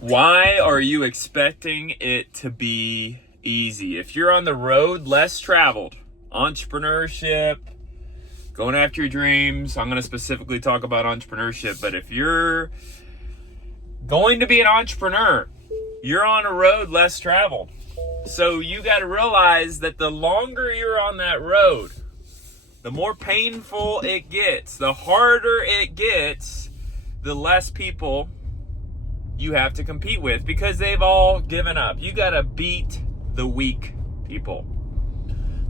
Why are you expecting it to be easy? If you're on the road less traveled, entrepreneurship, going after your dreams, I'm going to specifically talk about entrepreneurship, but if you're going to be an entrepreneur, you're on a road less traveled. So you got to realize that the longer you're on that road, the more painful it gets, the harder it gets, the less people you have to compete with because they've all given up. You got to beat the weak people.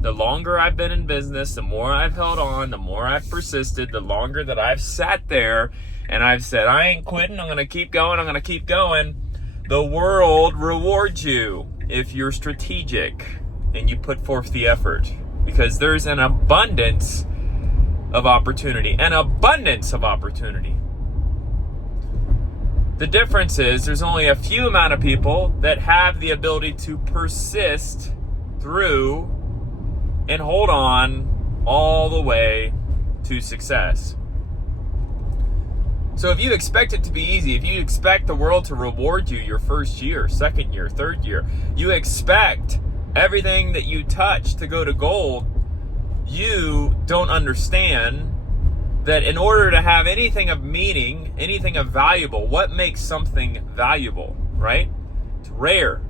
The longer I've been in business, the more I've held on, the more I've persisted, the longer that I've sat there and I've said, I ain't quitting, I'm going to keep going, I'm going to keep going. The world rewards you if you're strategic and you put forth the effort, because there's an abundance of opportunity, The difference is there's only a few amount of people that have the ability to persist through and hold on all the way to success. So if you expect it to be easy, if you expect the world to reward you your first year, second year, third year, you expect everything that you touch to go to gold, you don't understand that in order to have anything of meaning, anything of valuable, what makes something valuable, right? It's rare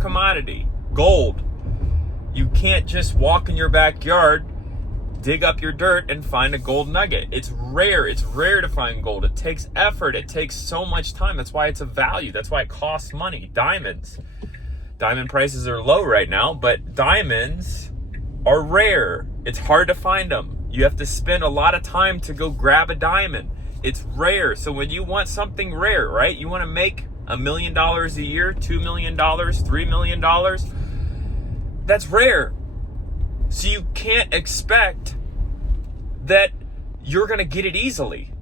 commodity, gold. You can't just walk in your backyard, dig up your dirt and find a gold nugget. It's rare to find gold. It takes effort. It takes so much time. That's why it's a value. That's why it costs money. Diamond prices are low right now, but diamonds are rare. It's hard to find them. You have to spend a lot of time to go grab a diamond. It's rare. So when you want something rare, right? You want to make $1 million a year, $2 million, $3 million. That's rare. So you can't expect that you're going to get it easily.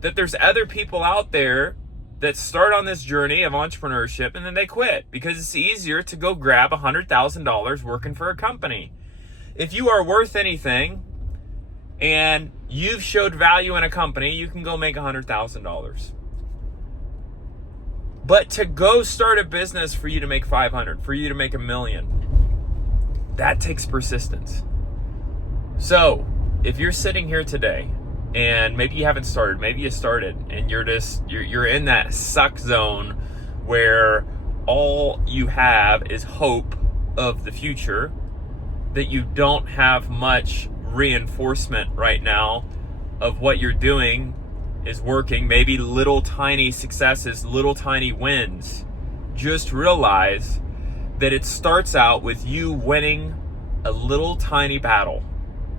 That there's other people out there that start on this journey of entrepreneurship and then they quit because it's easier to go grab $100,000 working for a company. If you are worth anything and you've showed value in a company, you can go make $100,000. But to go start a business for you to make 500, for you to make $1 million, that takes persistence. So if you're sitting here today and maybe you haven't started, maybe you started and you're in that suck zone where all you have is hope of the future, that you don't have much reinforcement right now of what you're doing is working, maybe little tiny successes, little tiny wins, just realize that it starts out with you winning a little tiny battle.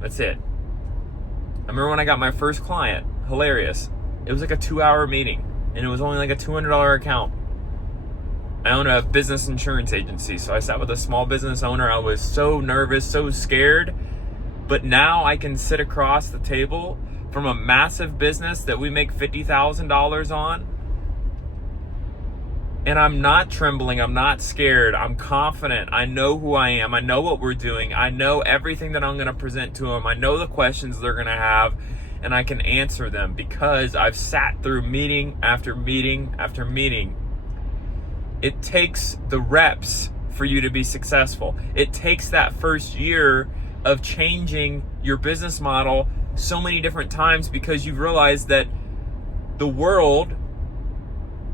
That's it. I remember when I got my first client, hilarious. It was like a 2-hour meeting and it was only like a $200 account. I own a business insurance agency, so I sat with a small business owner. I was so nervous, so scared, but now I can sit across the table from a massive business that we make $50,000 on, and I'm not trembling, I'm not scared, I'm confident. I know who I am, I know what we're doing, I know everything that I'm going to present to them, I know the questions they're going to have, and I can answer them because I've sat through meeting after meeting after meeting. It takes the reps for you to be successful. It takes that first year of changing your business model so many different times because you've realized that the world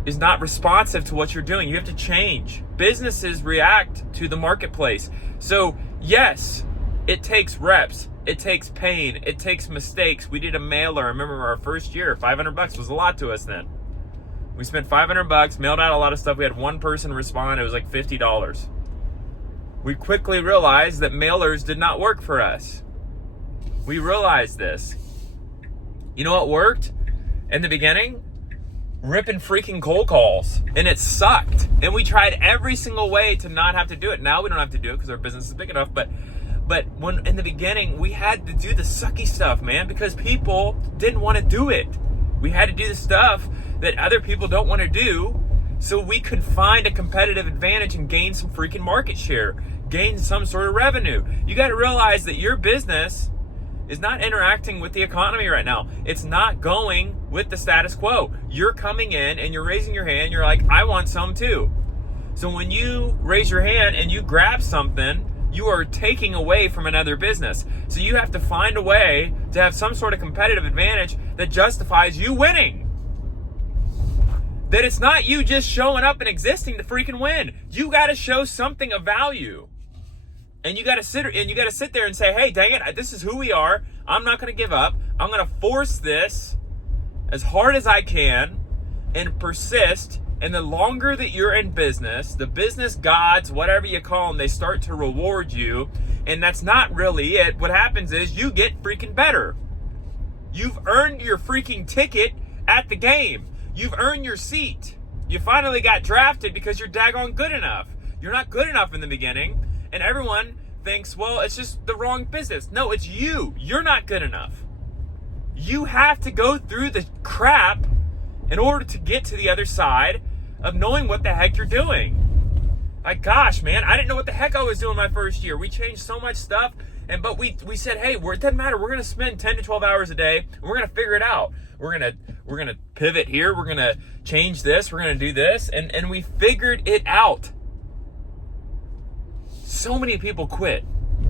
is not responsive to what you're doing. You have to change. Businesses react to the marketplace. So yes, it takes reps. It takes pain. It takes mistakes. We did a mailer. I remember our first year, $500 was a lot to us then. We spent $500, mailed out a lot of stuff. We had one person respond. It was like $50. We quickly realized that mailers did not work for us. We realized this. You know what worked in the beginning? Ripping freaking cold calls. And it sucked. And we tried every single way to not have to do it. Now we don't have to do it because our business is big enough. But when in the beginning, we had to do the sucky stuff, man, because people didn't want to do it. We had to do the stuff that other people don't want to do so we could find a competitive advantage and gain some freaking market share, gain some sort of revenue. You got to realize that your business is not interacting with the economy right now. It's not going with the status quo. You're coming in and you're raising your hand. You're like, I want some too. So when you raise your hand and you grab something, you are taking away from another business. So you have to find a way to have some sort of competitive advantage that justifies you winning. That it's not you just showing up and existing to freaking win. You got to show something of value. And you got to sit there and say, hey, dang it, this is who we are. I'm not going to give up. I'm going to force this as hard as I can and persist. And the longer that you're in business, the business gods, whatever you call them, they start to reward you. And that's not really it. What happens is you get freaking better. You've earned your freaking ticket at the game. You've earned your seat. You finally got drafted because you're daggone good enough. You're not good enough in the beginning. And everyone thinks, well, it's just the wrong business. No, it's you. You're not good enough. You have to go through the crap in order to get to the other side of knowing what the heck you're doing. Like, gosh, man, I didn't know what the heck I was doing my first year. We changed so much stuff, but we said, hey, it doesn't matter. We're going to spend 10 to 12 hours a day, and we're going to figure it out. We're going to pivot here. We're going to change this. We're going to do this, and we figured it out. So many people quit.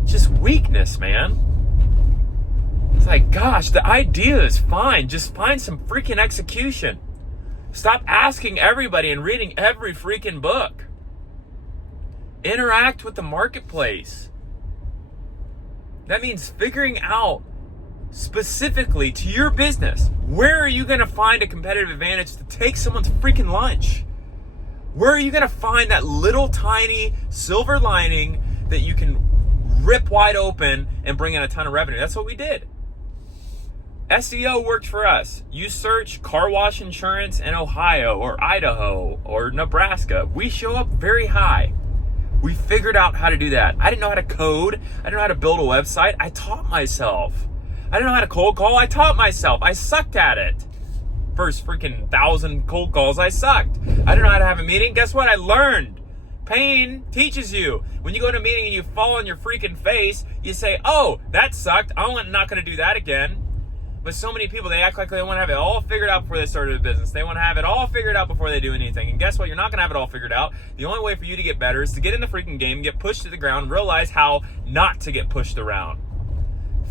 Just weakness, man. It's like, gosh, the idea is fine. Just find some freaking execution. Stop asking everybody and reading every freaking book. Interact with the marketplace. That means figuring out specifically to your business, where are you going to find a competitive advantage to take someone's freaking lunch? Where are you going to find that little tiny silver lining that you can rip wide open and bring in a ton of revenue? That's what we did. SEO worked for us. You search car wash insurance in Ohio or Idaho or Nebraska. We show up very high. We figured out how to do that. I didn't know how to code. I didn't know how to build a website. I taught myself. I didn't know how to cold call. I taught myself. I sucked at it. First freaking 1,000 cold calls, I sucked. I didn't know how to have a meeting. Guess what? I learned. Pain teaches you. When you go to a meeting and you fall on your freaking face, you say, oh, that sucked. I'm not going to do that again. But so many people, they act like they want to have it all figured out before they started a business. They want to have it all figured out before they do anything. And guess what? You're not going to have it all figured out. The only way for you to get better is to get in the freaking game, get pushed to the ground, realize how not to get pushed around.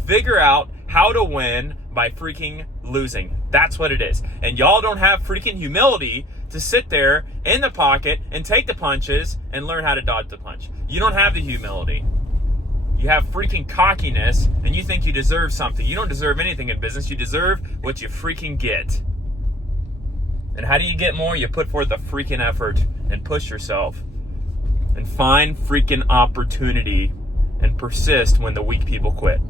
Figure out how to win by freaking losing. That's what it is. And y'all don't have freaking humility to sit there in the pocket and take the punches and learn how to dodge the punch. You don't have the humility. You have freaking cockiness and you think you deserve something. You don't deserve anything in business. You deserve what you freaking get. And how do you get more? You put forth the freaking effort and push yourself and find freaking opportunity and persist when the weak people quit.